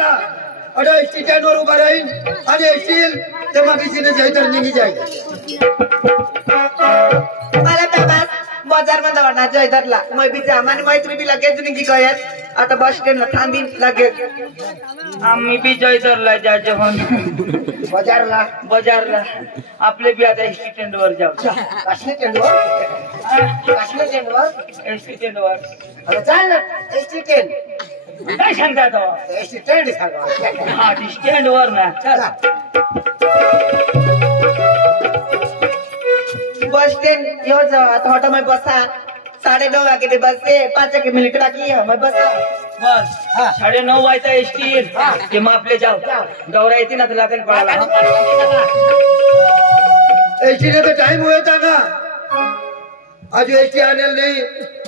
आता अरे ST stand वर उभा राहील आणि एसटील ते मागीने जयतर निघी जाईल मला तर बाजार मध्ये वाटणार जयदरला मग बी जा आणि मैत्री बी लगेच निघी गयात आता बस स्टँडला थांबीन लगेच आम्ही बी जयदरला जायचं म्हणून बाजारला आपले बी आता एसटी स्टँडवर जाऊ काश्मीर स्टँडवर अरे चाल ना एसटी स्टँड काय सांगता तो एसटी स्टँड सांगा हा स्टँडवर ना चल बस स्टैंड यो आता हॉटल में बसा 9:30 वागे ते बस से 5 मिनट बाकी है मैं बस बस 9:30 वाजता एसटी ते मग आपले जाऊ गौरा येते ना तुला पण पळाला एसटी ने तो टाइम हुआ था ना आज एसटी आने नहीं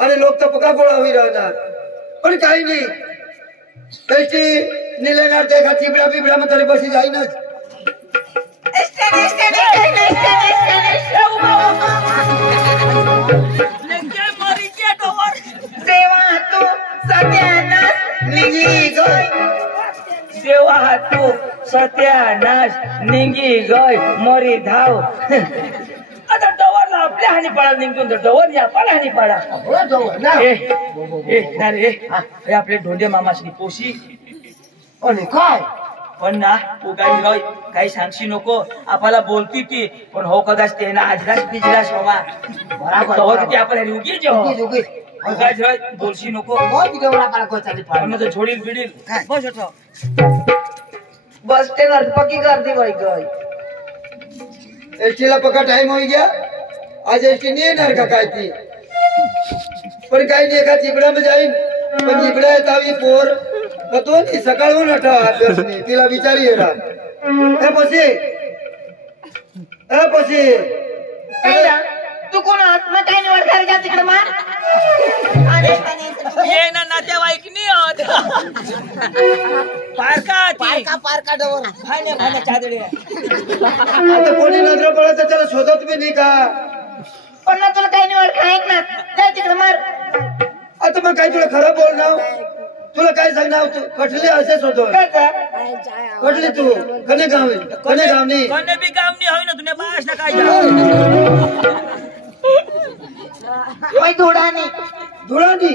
अरे लोग तो पका पड़ा हुई रहना पर काही नहीं एसटी नीलेनार देखा चिबड़ा बिबड़ा में तेरे बसी जाई ना देवा तू सत्यानाश निंगी गय मरी धाव आता डवरला आपल्या हानी पाडा निघून डवर या पाला हानी पाडा हे आपले ढोंडे मामाशी पोशी आणि काय पण ना तू काही सांगशी नको आपल्याला बोलती ती पण हो कदाच ते ना आजराच बिजराच हवा बराबर आपल्याला उगीच बोलशी नको झोडील बिडील बस स्टैंड पक्की गर्दी भाई गई एसटी ला पक्का टाइम हो गया आज एसटी नहीं येणार का काय ती पण काही नाही एका चिबडा में जाईन पण चिबडा येता पोर तो नहीं सकाळून उठा अभ्यास नाही तिला विचारी येणार पशी तू कोण मैं काही निवड कर जा तिकडे मार ये ना नातेवाईक नाही होत पारका डवर भाने चादडी आता कोणी नजर पडत तर त्याला शोधत बी नाही का पण ना तुला काही निवड खायक ना जा तिकडे मार आता मग काय तुला खरं बोल ना तुला काय सांगणार तू कठली असेच होतो कठली तू कने गावनी कने बी गावनी होय ना तुने बास ना काय मैं धुडानी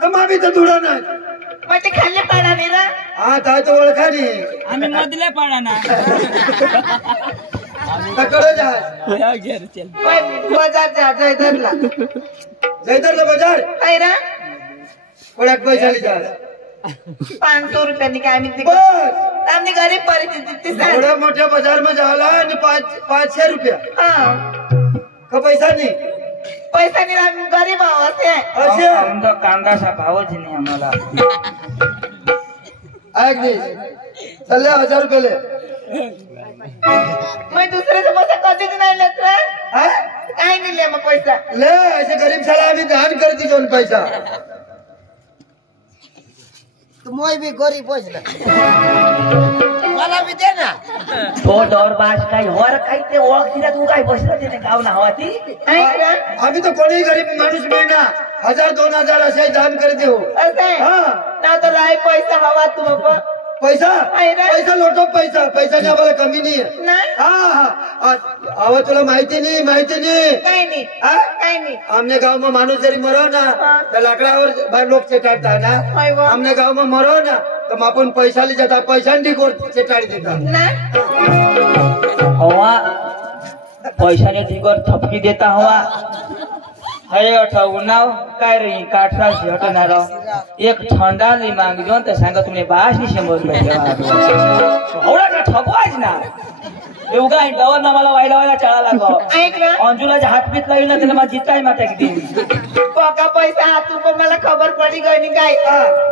कमा भी तर धुडा नाही मैं ते खाल्ले पाडा नाही रा हा काय तो ओळखा नाही आम्ही मधले पाडा ना तकडे जा बाजार जा जयधरला बाजार काय रा पडक पैशाली जा 500 रुपयांनी काय आम्ही बस आम्ही गरीब परिस्थिती एवढ्या मोठ्या बाजार मध्ये झाला आणि 500 रुपया का पैसा नाही पैसा नाही आम्ही गरीब आहोत असे आमचा कांदाचा भावच नाही आम्हाला ऐक नाही चल 1000 रुपये ले मैं दुसऱ्याचा पैसा कधीच नाही लेत रे काय नाही ले मग पैसा ले ऐसे गरीब साला आम्ही दान कर दी जोन पैसा तू मोय भी गरीब बसला मला भी दे ना तो दौर बाज काही और काही ते ओळखीला तू काय बसला तिने गाव ना हवा ती आम्ही तो कोणी गरीब माणूस मिळना 1000-2000 असे दान कर देऊ ना तो राय पैसा हवा तू बाबा पैसा लोटो पैसा ने आम्हाला कमी नाही आवा तुला माहिती नाही काय नाही आमने गाव में माणूस जरी मरो ना तर लाकडावर बाहेर लोक चेटाडता ना आमने गाव में मरो ना तर आपण पैसा ले जाता पैसा ढिगोर चेटाडी देता हवा पैशाने ढिगोर थपकी देता हवा हय उन्हाव काय रे काठरा हटणार एक थंडा ली मागजो तर सांगा तुम्ही 100 रुपये एवढा का ठगवायच ना एवढा डवर ना मला वायला चढा लागो अंजुलाच्या हात बीत लावली ना त्याला मला जिताय माता किती पका पैसा हात तू मला खबर पडी गई काय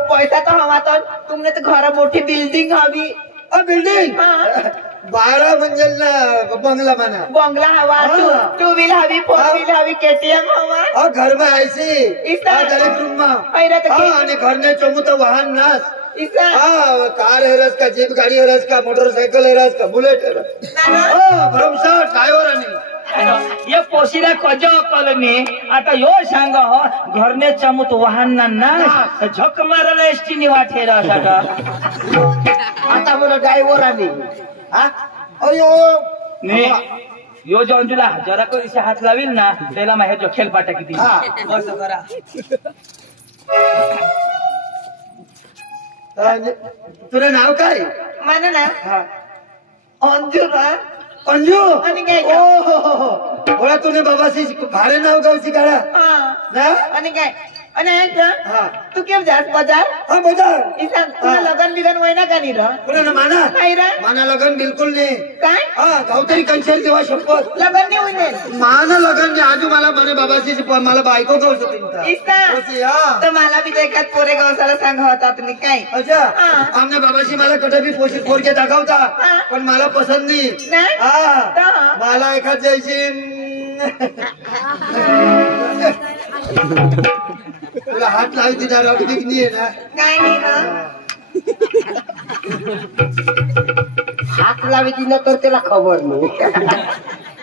पैसा तो हवा तो तुमने तो घर मोठी बिल्डिंग हवी बिल्डिंग 12 मंजिल ना बंगला बना बंगला हवा टू व्हील हवी 4 व्हील हवी केटीएम हवा घर में ऐसी रूम में घर ने चमू तो वाहन नास कार है रस का जीप गाड़ी है रस का मोटरसाइकिल है रस का बुलेट है रस ड्राइवर ये पोशिरा कजो कलनी आता यो सांग घरने चमुत वाहन ना झक मारला एसटी नि वाठेर साटा आता बोलो ड्रायव्हर आली हा अयो ने यो जो अंजुला जरा को इसे हात लाविल ना त्याला माहे जो खेल पाटा किती बस करा तुझं नाव काय माझं ना अंजू ना अंजू आणि काय ओ हो बोला तुने बाबाशी भाडे नाव गावची काढा हा ना आणि काय आणि ऐका हा तू केम जात बाजार हा बाजार इसान तुला लगन बिगन होईना का नाही र पुन्हा ना माना नाही रे माना लगन बिलकुल नाही काय हा गावतरी कंचर देवा शपथ लगन नाही होईने माना लगन नाही आजू मला म्हणे बाबाशी मला बायको गावचं तुमचा इसा हा तर मला बी एकाच पोरे गावसाला सांगा होता तुम्ही काय अच्छा हा. आमने बाबाशी मला कधी बी पोरगे दाखवता हा. पण मला पसंत नाही नाही? हा तर? मला एखाद जैशी तुला हात लावी तिला रगदिक नाही ना काय नाही ना हात लावी दिला तर त्याला खबर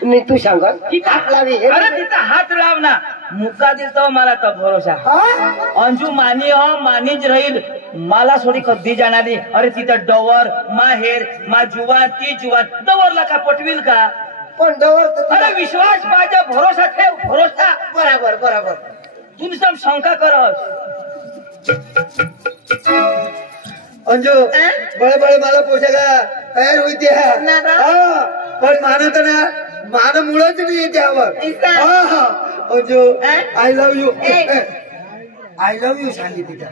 नाही तू सांग हात लावी अरे तिचा हात लाव ना मुक्का दिल तो मला तर भरोसा अंजू मानी हो मानीच राहील मला सोडी कधी जाणारी अरे तिथं डवर माहेर मा जुवान ती जुवान डवरला का पटविल का पण डवर अरे विश्वास पाहिजे भरोसा ठेव भरोसा बराबर बराबर तुम्ही सब शंका करस अंजू बळे बळे मला पोषायला तयार होईते ना ना. पण मानत ना मान मुळच नाही त्यावर इसा. अंजू आय लव्ह यू ए. आय लव्ह यू सांगितली त्या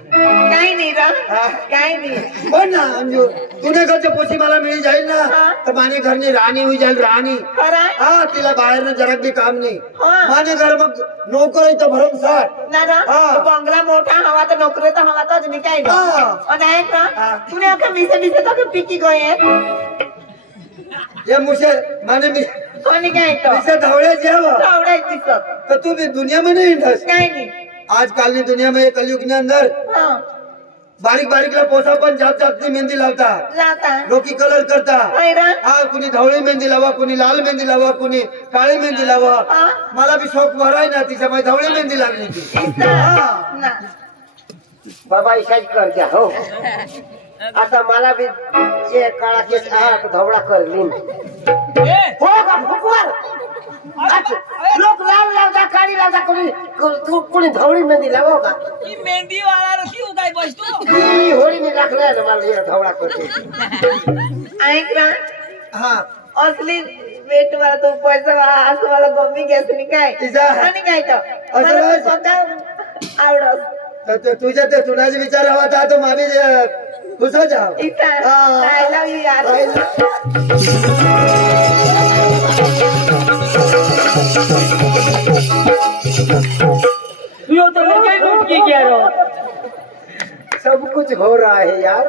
काय नाही र हा. काय नाही पण ना अंजू तुने घरच्या पोशी मला मिळी जाईल ना हा. तर माने घरनी राणी होई जाईल राणी खरं हा तिला बाहेर जरा बी काम नाही हा. माने घर मग नोकर तर भरमसाठ ना ना हा. तो बंगला मोठा हवा तर नोकरी तर हवा तर नाही काय हा. आणि ऐक हा. ना तुने अख्खा मिसे मिसे तर पिकी गये हे मुशे माने मी कोणी काय तो मिशे धावळे जेव आवडायच दिसत तर तू भी दुनिया में नहीं इंटरेस्ट काय नाही आजकल की दुनिया में कलयुग के अंदर हा बारीक बारीक ला पोसा पण जात जात मेहंदी लावता लाता लोकी कलर करता हैरा हा कुणी धवळी मेहंदी लावा कुणी लाल मेहंदी लावा कुणी काळी मेहंदी लावा हा. मला भी शौक भराय ना तिच्यामुळे धवळी मेहंदी लागली ती ना बाबा इशाच कर द्या हो आता मला बी ये काळा केस धवळा कर लिन हो का फुकवर लोक लाल लावता काळी लावता कोणी धवळी मेहंदी लावो का की मेहंदी वाला रती काय बसतो ही होळी मी लागलाय ना मला हे धवळा करते ऐक ना हा असली वेट मला तो पैसा असं मला गम्मी घ्यायचं नाही काय तिचा. आणि काय तर असं मला राज. स्वतः आवडत तर तुझ्या ते तुझाच विचार हवा था तो मामी खुश हो जाओ इथं हा. आय लव्ह यू यार यो तो मुझे लूट की क्या रो सब कुछ हो रहा है यार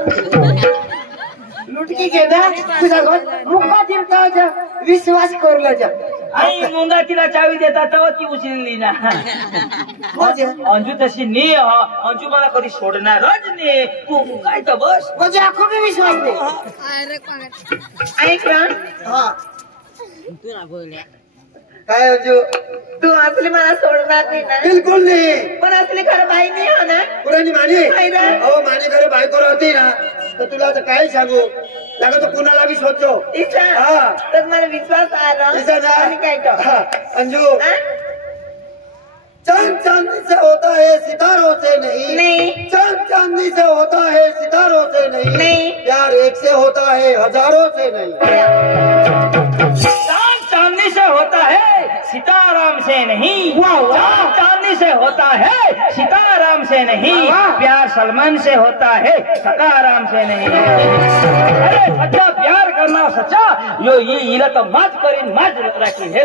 लुटकी के ना तुझा मुक्का दिलता जा विश्वास करला जा आई मुंगा तिला चावी देता तेव्हा ती उचलली ना अंजू तशी नी अंजू मला कधी सोडणारच नाही तू काय तर बस म्हणजे आखो भी विश्वास नाही ऐक ना हा काय अंजू तू असली मला सोडणार नाही ना बिलकुल नाही पण असली खरं बाई नाही हो ना पुराणी माने काय रे? अहो माने घरी बायको होती ना तर तुला आता काय सांगू लागत कुणाला बी शोधतो इच्छा हा. तर मला विश्वास आला ऐसा ना आणि काय तो हा, अंजू हा? चांद चांदी से होता है सितारों से नहीं नहीं। चांद चांदी से होता है सितारों से नहीं नहीं। प्यार एक से होता है हजारों से नहीं चांद चांदनी से होता है सीताराम से नहीं चांद चांदनी से होता है सीताराम से नहीं प्यार सलमान से होता है सकाराम से नहीं अरे सच्चा प्यार करना सच्चा यो ये इला तो माज करीन माज राखी हे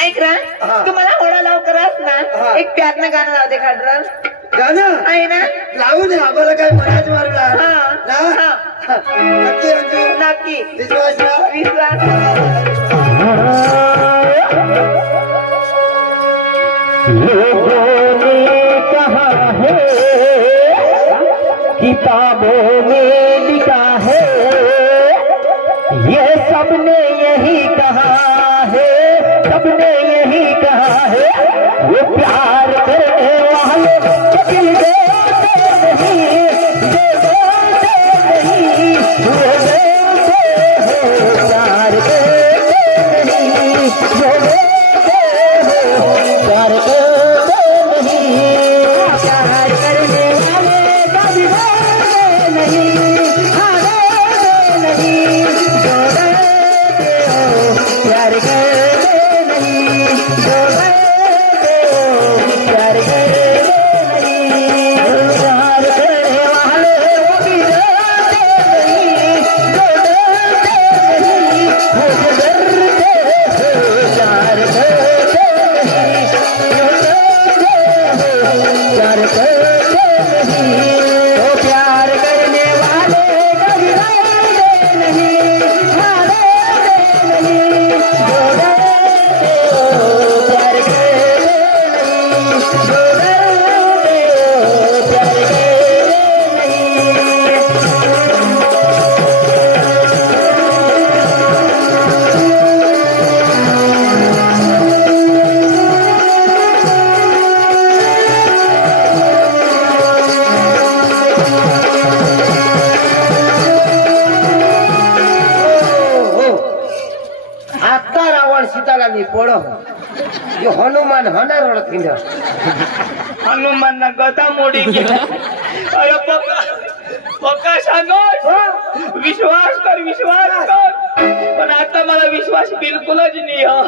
ऐक ना हा. तुम्हाला होडा लवकरच हा. ना एक प्यारनं गाणं लाव दे खाडर गाणं आहे ना लावू दे आम्हाला काय मनाच मारणार हा. ना हा. नक्की अंजू नक्की विश्वास ना विश्वास लोगों ने कहा है किताबों में लिखा है ये सबने यही कहा है, सबने यही कहा है, वो प्यार करने वाले कभी देते नहीं, देते नहीं, वो देते हो प्यार करते नहीं, वो देते हो प्यार करते नहीं, प्यार करने वाले कभी देते नहीं, नहीं, जो देते हो प्यार करते नहीं, जो देते हो प्यार करते नहीं, प्यार करने वाले वो भी देते नहीं, जो देते नहीं, वो डरते हो प्यार करते नहीं, जो देते हो प्यार करते नहीं, तो प्यार करने वाले कभी नहीं, हारे नहीं, जो डरते हो प्यार करते नहीं, जो डरते हो प्यार करते आता रावण सीताला मी पड़ो यो हनुमान हनारोड़ थी हनुमान ना गदा मोडी गेला अरे पक्का पक्का सांगो विश्वास कर पण आता मला विश्वास बिलकुलच नाही हो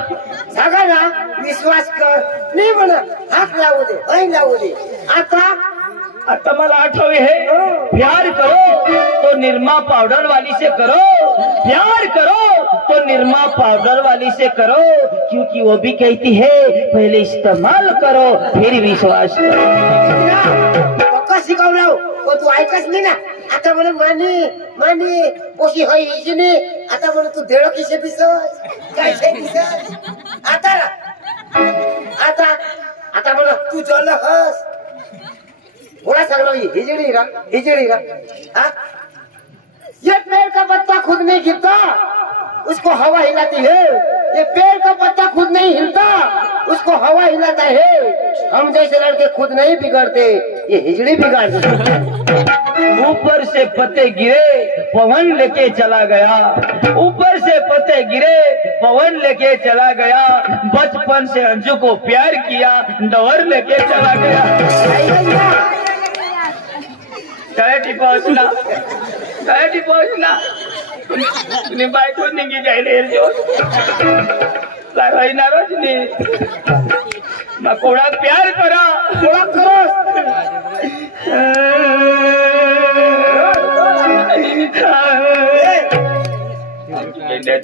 सांगा ना विश्वास कर नाही म्हणा हात लावू दे ऐन लावू दे आता आता मला आठवे है प्यार करो तो निरमा पाउडर वाली से करो, प्यार करो तो निरमा पाउडर वाली से करो, क्योंकि वो भी कहती है पहले इस्तेमाल करो फिर विश्वास करो। पक्का शिकवलं पण तू ऐकच नाही ना आता म्हणे मानी मानी पोशी होई हिची नाही आता म्हणे तू देळो किसे दिसस काय छे दिसस आता आता आता म्हणे तू जल हस थोड़ा सगलो हिजड़ी रा हाँ? ये पेड़ का पत्ता खुद नहीं गिरता उसको हवा हिलाती है, ये पेड़ का पत्ता खुद नहीं हिलता उसको हवा हिलाता है, हम जैसे लड़के खुद नहीं बिगड़ते ये हिजड़ी बिगाड़ देती। ऊपर से पत्ते गिरे पवन लेके चला गया, ऊपर से पत्ते गिरे पवन लेके चला गया, बचपन से अंजू को प्यार किया डवर लेके चला गया। कळटी पोहोचला तुम्ही बायको निघी जायले काय नाराज नाही मग कोणा प्यार करा थोड़ा करो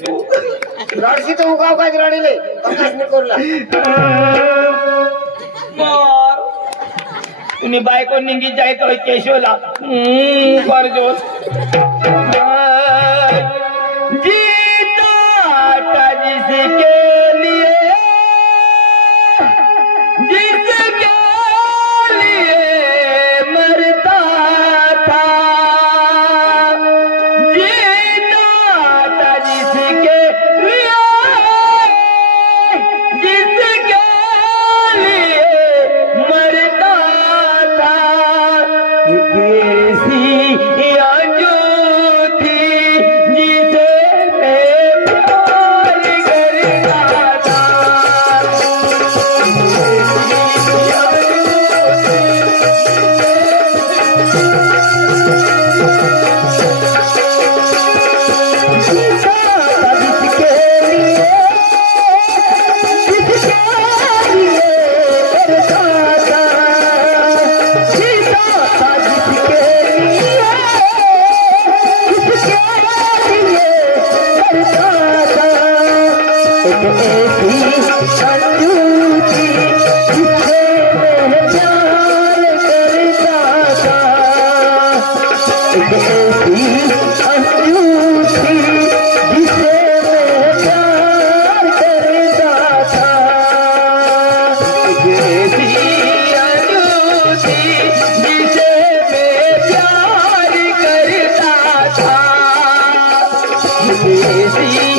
तू लड़की तो उगाव का लड़ीले पक्काच नाही करला तुम्ही बायको निघी जायचं केशवला करजो जीता था जिसके लिए मरता था, जीता था जिसके लिए मरता कैसी अंजू थी जिसे मैं प्यार करता था, जिसे मैं प्यार करता था।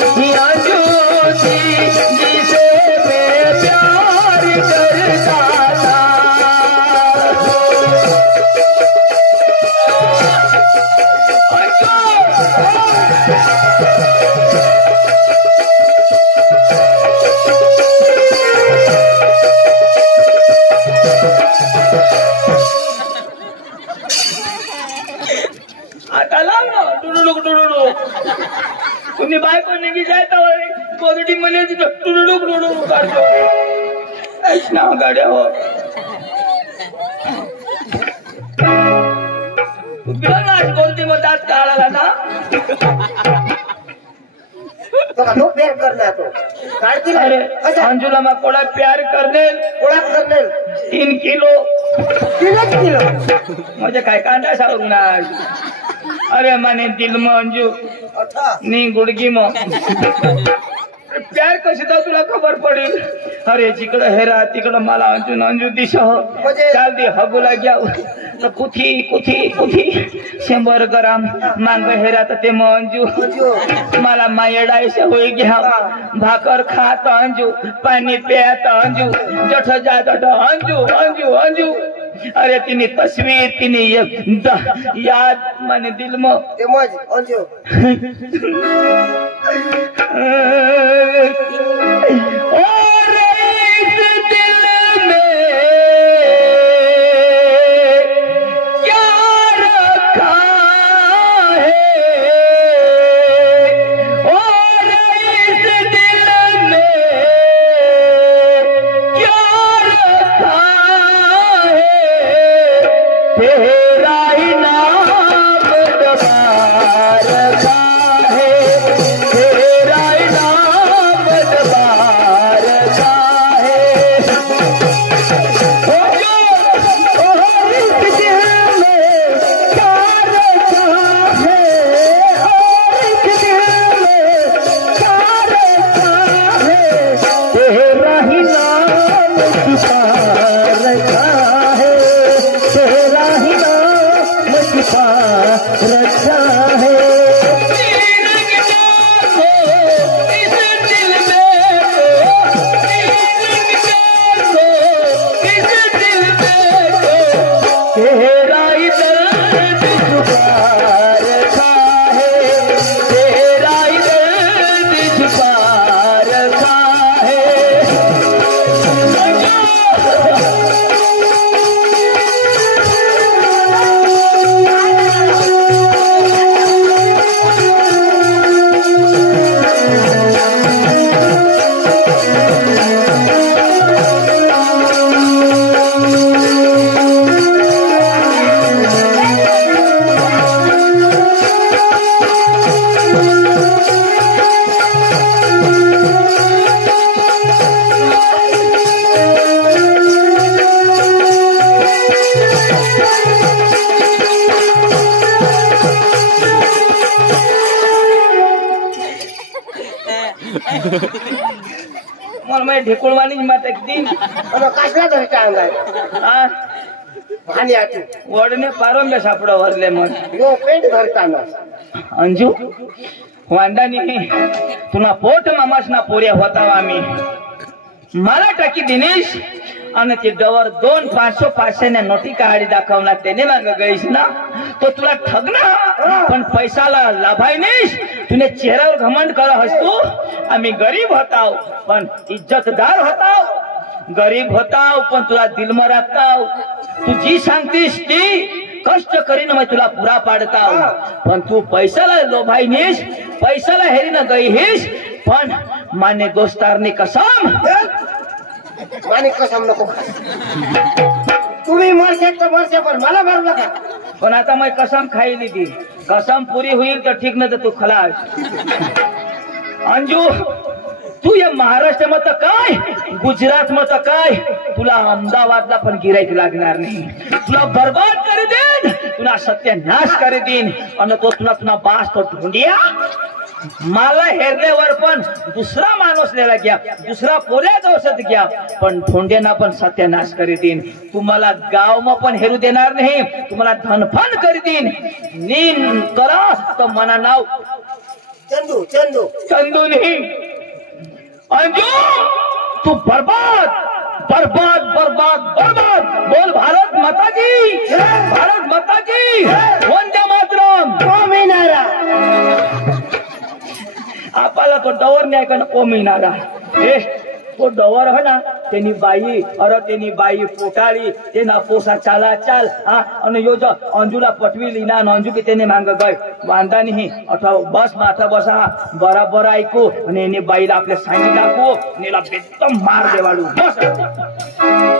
आता लाव ना टुडुडुक टुडुडुक तुम्ही बायको निघी जायता पॉझिटिव्ह मध्ये टुडुडुक टुडुडुक काढतो नाव गाड्या हो नाच बोलती मग दात काढाला ना तो प्यार करना तो काढतील अरे अंजुला मा कोड़ा प्यार करने कोळा करने 3 किलो 3 किलो म्हणजे काय कांदा सांगना अरे माने दिल में अंजू नी गुडगी में प्यार कशी तर तुला खबर पडेल अरे जिकडे हेरा तिकडे मला अंजू अंजू दिस चाल दे हगुला घ्या तर कुथी कुथी कुथी 100 ग्राम मांग हेरा तर ते अंजू मला मायडायस होई घ्या भाकर खात अंजू पाणी पियात अंजू जठ जात अंजू अंजू अंजू अरे तिने तस्वीर तिने याद माने दिल में ते मज अंजू और इस दिल में क्या रखा है और इस दिल में क्या रखा है तेरा ही नाम दबा रखा है तेरा ही नाम दबा रखा है और इस दिल में क्या रखा है और इस दिल में क्या रखा है तेरा ही नाम छुपा रखा है तेरा ही नाम छुपा रखा है तेरा ही दर्द छुपा रखा है तेरा ही दर्द छुपा रखा है मला माहिती ढेकुळवाणी मात एक दिन अरे कसला तरी टांगाय हा पाणी आती वडने पारोंब्या सापडा वरले मग यो पेंट धरताना अंजू वांदानी तुला पोट मामास ना पोऱ्या होता आम्ही मला टाकी दिनेश आणि ते डवर 200-500 ने नोटी काढी दाखवला त्याने माग गईस ना तो तुला ठगना पण पैसाला लाभाय नाहीस तुने चेहऱ्यावर घमंड कर हसतो आम्ही गरीब होताव पण इज्जतदार होताव गरीब होताव पण तुला दिल में राखताव तू जी सांगतीस ती कष्ट करीन मैं तुला पुरा पाडताव पण तू पैसाला लोभाय नाहीस पैसाला हेरीन गईस पण माने दोस्तारनी कसम माने कसम नको तुम्ही मरशे तर मरशे पण मला मारू नका पण आता मैं कसम खाई ती कसम पुरी होईल तर ठीक नाही तर तू खलास अंजू तू या महाराष्ट्र मध्ये काय गुजरात मध्ये काय तुला अहमदाबादला पण गिराईक लागणार नाही तुला बर्बाद कर देन तुला सत्यानाश कर देन आणि तो तुला बास तो ढोंडिया मला हेरण्यावर पण दुसरा माणूस नेला घ्या दुसरा पोऱ्या औषध घ्या पण ढोंड्यांना पण सत्यानाश करी देईन तुम्हाला गाव में पण हेरू देणार नाही तुम्हाला धनफन करी देईन नीन करा तर मना नाव चंदू चंदू चंदू नहीं अंजू तू बर्बाद बर्बाद बर्बाद बर्बाद बोल भारत माता की भारत माता की वंदे मातरम कोमी नारा आपला तो डवर नाही का कोमी नारा तो डवर है ना तेनी बाई अरे तेनी बाई पोटाळी तेना पोसा चाला चाल हा अनि यो जो अंजुला पटवी लिना अंजु के तेने मांग गए वांदा नहीं अथवा बस माथा बसा बराबर आइको अनि नि बाईला आपले सांगितलाको नेला एकदम मार देवाळू बस